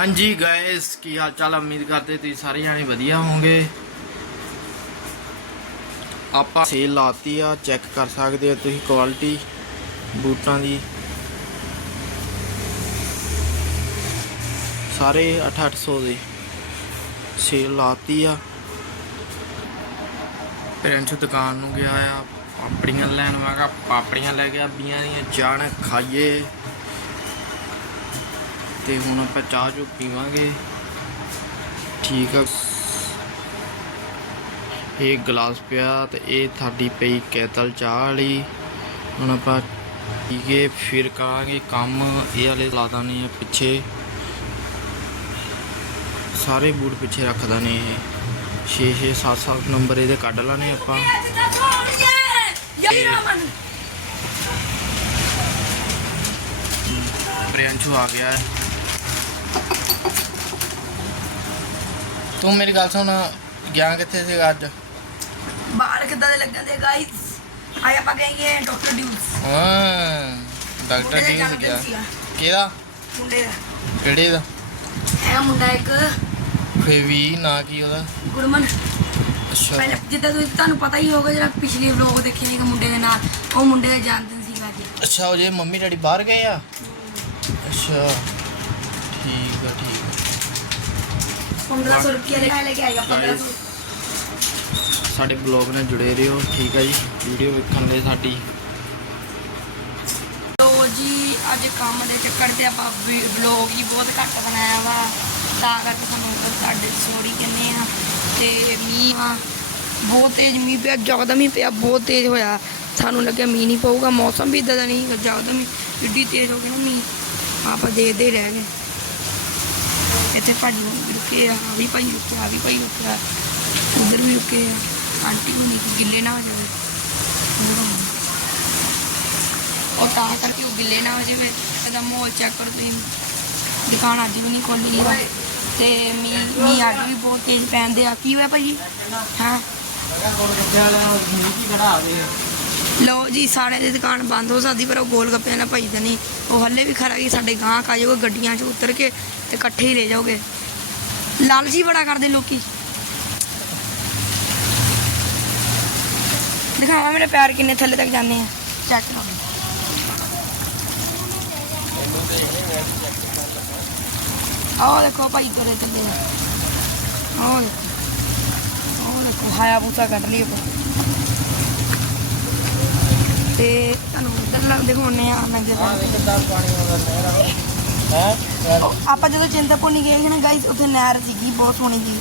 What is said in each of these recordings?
ਹਾਂਜੀ ਗਾਇਸ ਕੀ ਹਾਲ ਚਾਲ ਉਮੀਦ ਕਰਦੇ ਤੁਸੀਂ ਸਾਰੇ ਜਾਣੇ ਵਧੀਆ ਹੋਵੋਗੇ। ਆਪਾਂ ਸੇਲ ਲਾਤੀ ਆ ਚੈੱਕ ਕਰ ਸਕਦੇ ਹੋ ਤੁਸੀਂ ਕੁਆਲਿਟੀ ਬੂਟਾਂ ਦੀ। ਸਾਰੇ 8-800 ਦੇ ਸੇਲ ਲਾਤੀ ਆ। ਪੇਰੈਂਟਸ ਦੁਕਾਨ ਨੂੰ ਗਿਆ ਆ, ਪਾਪੜੀਆਂ ਲੈਣ ਵਾਗਾ ਪਾਪੜੀਆਂ ਲੈ ਕੇ ਬੀਆਂ ਦੀਆਂ ਚਾਣਕ ਖਾਈਏ। ਤੇ ਹੁਣ ਆਪਾਂ ਚਾਹ ਚੋ ਪੀਵਾਂਗੇ। ਠੀਕ ਆ। ਇਹ ਗਲਾਸ ਪਿਆ ਤੇ ਇਹ ਤੁਹਾਡੀ ਪਈ ਕੈਤਲ ਚਾਹ ਵਾਲੀ। ਹੁਣ ਆਪਾਂ ਪੀਕੇ ਫਿਰ ਕਰਾਂਗੇ ਕੰਮ। ਇਹ ਵਾਲੇ ਲਾ ਦਾਨੇ ਆ ਪਿੱਛੇ। ਸਾਰੇ ਬੂਟ ਪਿੱਛੇ ਰੱਖਦਾ ਨੇ ਇਹ। 6 6 7 7 ਨੰਬਰ ਇਹਦੇ ਕੱਢ ਲਾਣੇ ਆਪਾਂ। ਪ੍ਰਿਅੰਸ਼ੂ ਆ ਗਿਆ। ਹੈ ਤੂੰ ਮੇਰੀ ਗੱਲ ਸੁਣ ਗਿਆ ਕਿੱਥੇ ਸੀ ਅੱਜ? ਬਾਹਰ ਕਿੱਦਾਂ ਦੇ ਲੱਗਣ ਦੇ ਗਾਇਸ ਆਏ ਆਪਾਂ ਗਏ ਡਾਕਟਰ ਡਿਊਸ ਹਾਂ ਡਾਕਟਰ ਡੀ ਸੀ ਗਿਆ। ਕਿਹਦਾ? ਮੁੰਡੇ ਦਾ। ਕਿਹੜੇ ਦਾ? ਇਹ ਮੁੰਡਾ ਇੱਕ ਫੇ ਵੀ ਨਾ ਕੀ ਉਹਦਾ? ਗੁਰਮਨ। ਅੱਛਾ। ਪਹਿਲੇ ਜਿੱਦਾਂ ਤੁਸੀਂ ਤੁਹਾਨੂੰ ਪਤਾ ਹੀ ਹੋਗਾ ਜਿਹੜਾ ਪਿਛਲੇ ਵਲੋਗ ਦੇਖਿਆ ਸੀਗਾ ਮੁੰਡੇ ਦੇ ਨਾਲ ਉਹ ਮੁੰਡੇ ਦਾ ਜਨਮਦਿਨ ਸੀਗਾ ਜੀ ਅੱਛਾ ਉਹ ਜੇ ਮੰਮੀ ਡੈਡੀ ਬਾਹਰ ਗਏ ਆ? ਅੱਛਾ ਠੀਕ ਆ ਠੀਕ ਆ। 1500 ਰੁਪਏ ਲੈ ਕੇ ਲੈ ਕੇ ਆਏਗਾ 1500 ਸਾਡੇ ਬਲੌਗ ਨਾਲ ਜੁੜੇ ਰਹੋ ਠੀਕ ਆ ਜੀ? ਵੀਡੀਓ ਵੇਖਣ ਲਈ ਸਾਡੀ। ਲੋ ਜੀ ਅੱਜ ਕੰਮ ਦੇ ਚੱਕਰ ਤੇ ਆਪਾਂ ਵਲੋਗ ਹੀ ਬਹੁਤ ਘੱਟ ਬਣਾਇਆ ਵਾ। ਤਾਂ ਕਰਕੇ ਸਾਨੂੰ ਉੱਪਰ ਸਾਡੇ ਸੋਰੀ ਕਹਿੰਦੇ ਆ। ਤੇ ਮੀਂਹ ਆ ਬਹੁਤ ਤੇਜ਼ ਮੀਂਹ ਪਿਆ ਜ਼ਿਆਦਾ ਮੀਂਹ ਪਿਆ ਬਹੁਤ ਤੇਜ਼ ਹੋਇਆ। ਸਾਨੂੰ ਲੱਗਿਆ ਮੀਂਹ ਨਹੀਂ ਪਊਗਾ ਮੌਸਮ ਵੀ ਇਦਾਂ ਦਾ ਨਹੀਂ ਜ਼ਿਆਦਾ ਮੀਂਹ ਇੱਡੀ ਤੇਜ਼ ਹੋ ਗਿਆ ਨਾ ਮੀਂਹ। ਆਪਾਂ ਦੇਖਦੇ ਹੀ ਰਹਿ ਗਏ। ਇੱਥੇ ਭਾਜੀ ਰੁਕੇ ਆ ਆ ਵੀ ਭਾਈ ਰੁਕਿਆ ਆ ਵੀ ਭਾਈ ਰੁਕਿਆ ਉਧਰ ਵੀ ਰੁਕੇ ਆ, ਆਂਟੀ ਹੁਣੀ ਕਿ ਗਿੱਲੇ ਨਾ ਹੋ ਜਾਵੇ। ਉਹ ਤਾਂ ਕਰਕੇ ਉਹ ਗਿੱਲੇ ਨਾ ਹੋ ਜਾਵੇ, ਇਹਦਾ ਮਾਹੌਲ ਚੈੱਕ ਕਰੋ ਤੁਸੀਂ। ਦੁਕਾਨ ਅੱਜ ਵੀ ਨਹੀਂ ਖੋਲੀ ਹੈ ਤੇ ਮੀਂਹ ਮੀਂਹ ਅੱਜ ਵੀ ਬਹੁਤ ਤੇਜ਼ ਪੈਂਦੇ ਆ। ਕੀ ਹੋਇਆ ਭਾਜੀ? ਹਾਂ? ਲਓ ਜੀ, ਸਾਰੇ ਦੀ ਦੁਕਾਨ ਬੰਦ ਹੋ ਸਕਦੀ, ਪਰ ਉਹ ਗੋਲ ਗੱਪਿਆਂ ਨਾਲ ਭਾਈ ਦਾ ਨਹੀਂ। ਉਹ ਹੱਲੇ ਵੀ ਖਰਾ ਗਈ ਸਾਡੇ ਗਾਂ ਕਾ ਜਾਓਗੇ ਗੱਡੀਆਂ 'ਚ ਉਤਰ ਕੇ ਤੇ ਇਕੱਠੇ ਹੀ ਲੈ ਜਾਓਗੇ। ਲਾਲਚੀ ਬੜਾ ਕਰਦੇ ਲੋਕੀ। ਦਿਖਾਵਾ ਮੇਰੇ ਪੈਰ ਕਿੰਨੇ ਥੱਲੇ ਤੱਕ ਜਾਂਦੇ ਆ। ਚੈੱਕ ਕਰੋ। ਆਹ ਦੇਖੋ ਭਾਈ ਤੁਰੇ ਚੱਲੇ ਆ ਆਹ ਦੇਖੋ। ਆਹ ਦੇਖੋ ਹਾਇਆ ਬੂਤਾ ਕੱਢ ਲਈ ਆਪਾਂ। ਤੇ ਤੁਹਾਨੂੰ ਉਧਰ ਲੱਗ ਦਿਖਾਉਣੇ ਆ ਮੈਂ ਜਦੋਂ ਉਹ ਆਪਾਂ ਜਦੋਂ ਚਿੰਤਪੁਰਨੀ ਗਏ ਸੀ ਨਾ ਗਾਈਸ ਉੱਥੇ ਨਹਿਰ ਸੀਗੀ ਬਹੁਤ ਸੋਹਣੀ ਜੀ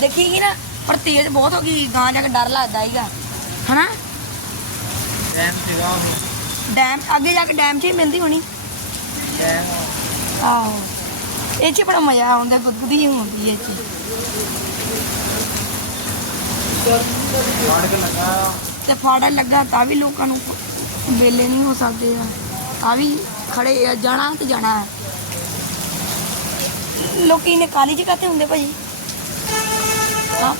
ਦੇਖੀਗੀ ਨਾ ਪਰ ਤੇਜ਼ ਬਹੁਤ ਹੋ ਗਈ ਗਾਂ ਜਾ ਕੇ ਡਰ ਲੱਗਦਾ ਹੀਗਾ ਹਨਾ? ਡੈਮ ਅੱਗੇ ਜਾ ਕੇ ਡੈਮ 'ਚ ਹੀ ਮਿਲਦੀ ਹੋਣੀ। ਆਹੋ। ਇਹ 'ਚ ਬੜਾ ਮਜ਼ਾ ਆਉਂਦਾ ਗੁੱਦਗੁਦੀ ਹੁੰਦੀ ਹੈ ਇਹ 'ਚ। ਤੇ ਫਾੜਨ ਲੱਗਾ ਤਾਂ ਵੀ ਲੋਕਾਂ ਨੂੰ ਵੇਲੇ ਨਹੀਂ ਹੋ ਸਕਦੇ ਆ। ਤਾਂ ਵੀ ਖੜੇ ਆ ਜਾਣਾ ਤੇ ਜਾਣਾ ਹੈ ਲੋਕੀ ਨੇ ਕਾਲੀ ਚ ਕਾਤੇ ਹੁੰਦੇ ਭਾਜੀ। ਹਾਂ।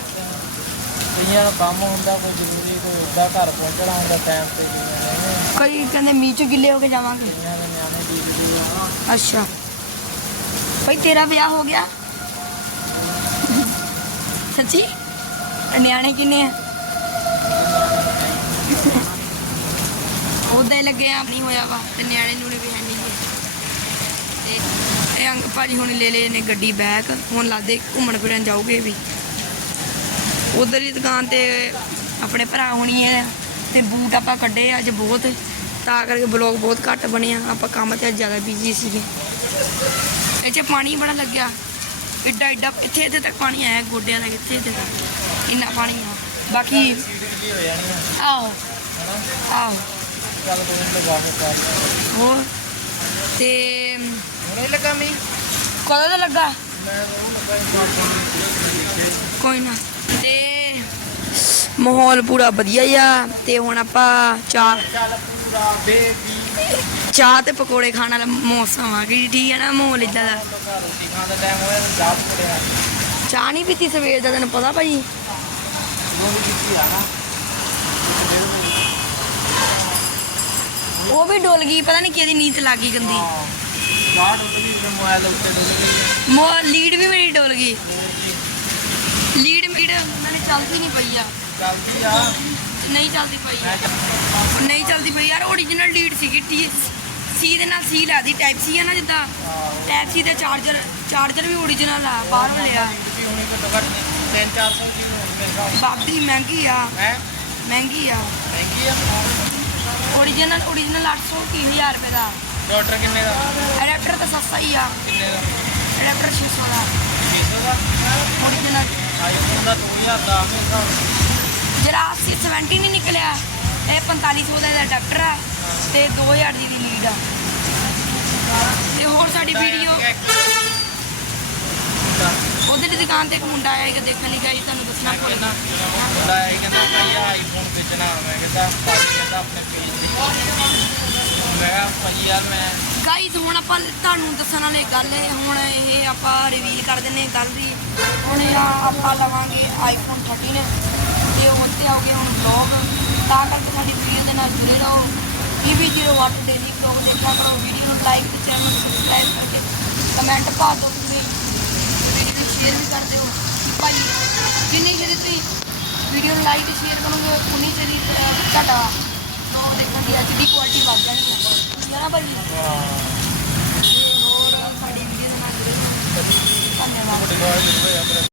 ਕਈਆਂ ਕੰਮ ਹੁੰਦਾ ਕੋਈ ਜ਼ਰੂਰੀ ਕੋਈ ਉੱਦਾਂ ਘਰ ਪਹੁੰਚਣਾ ਹੁੰਦਾ ਟਾਈਮ ਤੇ ਕਈ ਕਹਿੰਦੇ ਮੀਂਹ ਚ ਗਿੱਲੇ ਹੋ ਕੇ ਜਾਵਾਂਗੇ। ਦੇ ਨਿਆਣੇ ਅੱਛਾ। ਭਾਈ ਤੇਰਾ ਵਿਆਹ ਹੋ ਗਿਆ? ਸੱਚੀ? ਨਿਆਣੇ ਕਿੰਨੇ ਆ? ਉਹਦੇ ਹੀ ਲੱਗਿਆ ਨਹੀਂ ਹੋਇਆ ਵਾ, ਤੇ ਨਿਆਣੇ ਨੂਣੇ ਵੀ ਹੈ ਨਹੀਂ ਗੇ। ਤੇ ਇਹ ਅੰਗ ਭਾਜੀ ਹੁਣ ਲੈ ਲਏ ਨੇ ਗੱਡੀ ਬੈਕ ਹੁਣ ਲਾਦੇ ਘੁੰਮਣ ਫਿਰਨ ਜਾਊਗੇ ਵੀ। ਉਧਰ ਦੀ ਦੁਕਾਨ ਤੇ ਆਪਣੇ ਭਰਾ ਹੋਣੀ ਹੈ ਤੇ ਬੂਟ ਆਪਾਂ ਕੱਢੇ ਅੱਜ ਬਹੁਤ, ਤਾਂ ਕਰਕੇ ਬਲੌਗ ਬਹੁਤ ਘੱਟ ਬਣਿਆ ਆਪਾਂ ਕੰਮ ਤੇ ਅੱਜ ਜ਼ਿਆਦਾ ਬਿਜ਼ੀ ਸੀਗੇ। ਇਹ 'ਚ ਪਾਣੀ ਬੜਾ ਲੱਗਿਆ ਇੱਡਾ ਇੱਡਾ ਇੱਥੇ ਇੱਥੇ ਤੱਕ ਪਾਣੀ ਆਇਆ, ਗੋਡਿਆਂ ਤੱਕ, ਇੱਥੇ ਇੱਥੇ ਤੱਕ, ਇੰਨਾ ਪਾਣੀ ਆ। ਬਾਕੀ ਹੋ ਜਾਣੀ ਆਓ ਆਓ। ਹੋਰ? ਤੇ ਹੁਣੇ ਲੱਗਾ ਮੀ ਕਦੋਂ ਦਾ ਲੱਗਾ? ਮੈਂ ਉਹ ਲੱਗਾ ਹੀ ਪਾਪਾ ਕੋਈ ਨਾ। ਤੇ ਮਾਹੌਲ ਪੂਰਾ ਵਧੀਆ ਆ। ਤੇ ਹੁਣ ਆਪਾਂ ਚਾਹ ਚਾਹ ਤੇ ਪਕੌੜੇ ਖਾਣ ਵਾਲਾ ਮੌਸਮ ਆ ਗਈ। ਠੀਕ ਹੈ ਨਾ ਮਾਹੌਲ ਇਦਾਂ ਦਾ? ਚਾਹ ਨਹੀਂ ਪੀਤੀ ਸਵੇਰ ਦਾ ਤੈਨੂੰ ਪਤਾ ਭਾਈ? ਉਹ ਵੀ ਕੀਤੀ ਆ ਨਾ। ਉਹ ਵੀ ਡੁੱਲ ਗਈ ਪਤਾ ਨਹੀਂ ਕਿਹਦੀ ਨੀਂਦ ਲੱਗ ਗਈ ਗੰਦੀ। ਹਾਂ ਚਾਹ ਡੁੱਲ ਗਈ ਮੋਬਾਈਲ ਉੱਤੇ ਡੁੱਲ ਗਈ ਮੋ ਲੀਡ ਵੀ ਮੇਰੀ ਡੋਲ ਗਈ। ਲੀਡ ਮੀਡ ਉਹਨਾਂ ਨੇ ਚੱਲਦੀ ਨਹੀਂ ਪਈ ਆ। ਚੱਲਦੀ ਆ ਨਹੀਂ ਚੱਲਦੀ ਪਈ ਮੈਂ ਕਿਹਾ ਨਹੀਂ ਚੱਲਦੀ ਪਈ ਯਾਰ ਓਰੀਜਨਲ ਲੀਡ ਸੀਗੀ ਟੀ ਸੀ। ਦੇ ਨਾਲ ਸੀ ਲਾਦੀ ਟਾਈਪ ਸੀ ਆ ਨਾ ਜਿੱਦਾਂ। ਟਾਈਪ ਸੀ ਦੇ ਚਾਰਜਰ ਚਾਰਜਰ ਵੀ ਓਰੀਜਨਲ ਆ ਬਾਹਰ ਲਿਆ ਵੀ ਹੁਣੀ ਘੱਟੋ ਘੱਟ 3-400 ਦੀ ਹੋਣੀ ਮੇਰੇ ਹਿਸਾਬ ਬਾਬਦੀ ਮਹਿੰਗੀ ਆ। ਨਾਲ ਹੈ? ਮਹਿੰਗੀ ਆ। ਮਹਿੰਗੀ ਆ। ਓਰੀਜਨਲ ਓਰੀਜਨਲ 800 ਕੀ 1000 ਰੁਪਏ ਦਾ ਡਾਕਟਰ ਕਿੰਨੇ ਦਾ? ਅਡਾਪਟਰ ਤਾਂ ਸਸਤਾ ਹੀ ਆ। ਕਿੰਨੇ ਦਾ? ਅਡਾਪਟਰ 600 ਦਾ। 600 ਦਾ? ਓਰੀਜਨਲ ਆਈਫੋਨ ਦਾ 2000 ਦਾ ਜਿਹੜਾ 80 70 ਨਹੀਂ ਨਿਕਲਿਆ। ਇਹ 4500 ਦਾ ਅਡਾਪਟਰ ਆ। ਤੇ 2000 ਦੀ ਦੀ ਲੀਡ ਆ। ਤੇ ਹੋਰ ਸਾਡੀ ਵੀਡੀਓ ਉਹਦੇ ਦੀ ਦੁਕਾਨ ਤੇ ਇੱਕ ਮੁੰਡਾ ਆਏਗਾ ਦੇਖਣ ਲਈ ਗਈ ਤੁਹਾਨੂੰ ਦੱਸਣਾ ਭੁੱਲ ਗਿਆ ਉਹਦਾ ਇਹ ਕਹਿੰਦਾ ਭਾਈ ਆਈਫੋਨ ਵੇਚਣਾ ਮੈਂ ਕਹਿੰਦਾ ਭਾਈ ਕਹਿੰਦਾ ਆਪਣੇ ਪੇਜ ਤੇ। ਮੈਂ ਕਿਹਾ ਭਾਈ ਯਾਰ ਮੈਂ ਗਾਈਜ਼ ਹੁਣ ਆਪਾਂ ਤੁਹਾਨੂੰ ਦੱਸਣ ਵਾਲੀ ਗੱਲ ਹੈ ਹੁਣ ਇਹ ਆਪਾਂ ਰਿਵੀਲ ਕਰ ਦਿੰਨੇ ਗੱਲ ਦੀ। ਹੁਣ ਇਹ ਆਪਾਂ ਲਵਾਂਗੇ ਆਈਫੋਨ 13 ਤੇ ਉੱਤੇ ਆਉਗੇ ਹੁਣ ਬਲੌਗ ਤਾਂ ਕਰਕੇ ਸਾਡੀ ਵੀਡੀਓ ਦੇ ਨਾਲ ਜੁੜੇ ਰਹੋ। ਇਹ ਵੀ 08 ਡੇਲੀ ਬਲੌਗ ਦੇਖਿਆ ਕਰੋ। ਵੀਡੀਓ ਨੂੰ ਲਾਈਕ ਤੇ ਚੈਨਲ ਨੂੰ ਸਬਸਕ੍ਰਾਈਬ ਕਰਕੇ ਕਮੈਂਟ ਪਾ ਦਿਓ। ਸ਼ੇਅਰ ਵੀ ਕਰ ਦਿਓ ਭਾਈ ਜਿੰਨੀ ਜਿਹੜੀ ਤੁਸੀਂ ਵੀਡੀਓ ਨੂੰ ਲਾਈਕ ਤੇ ਸ਼ੇਅਰ ਕਰੋਗੇ ਉਨੀ ਜਿਹੜੀ ਅਹ, ਤੁਹਾਡਾ ਬਲੌਗ ਦੇਖਣ ਦੀ ਐਚਡੀ ਕੁਆਲਿਟੀ ਵੱਧ ਜਾਣੀ ਹੈ। ਜਰਾ ਭਾਈ ਸਾਡੀ ਵੀਡੀਓ ਦੇ ਨਾਲ ਜੁੜੇ ਧੰਨਵਾਦ।